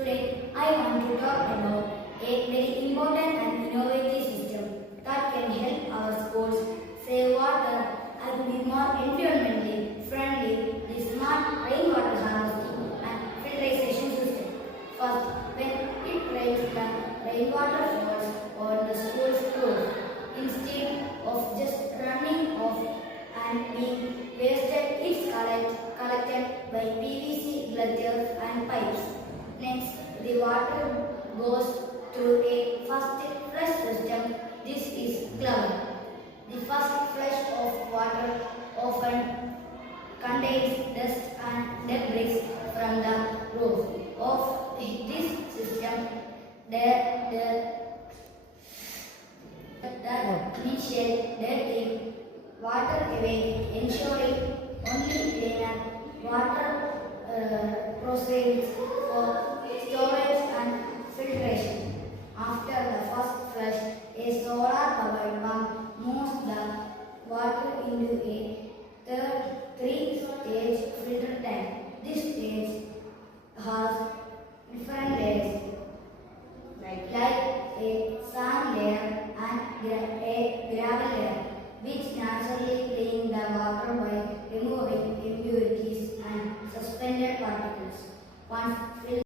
Today, I want to talk about a very important and innovative system that can help our schools save water and be more environmentally friendly, the smart rainwater harvesting and filtration system. First, when it rains, the rainwater falls on the school's roof instead of just running off and being wasted. It's collected by PVC gutters and pipes. Next, the water goes through a first flush system. This is clever. The first flush of water often contains dust and debris from the roof of this system. The initial dirty water away, ensuring only cleaner water proceeds for storage and filtration. After the first flush, a solar-powered pump moves the water into a three-stage filter tank. This stage has different layers, like a sand layer and a gravel layer, which naturally clean the water by removing impurities and suspended particles. Once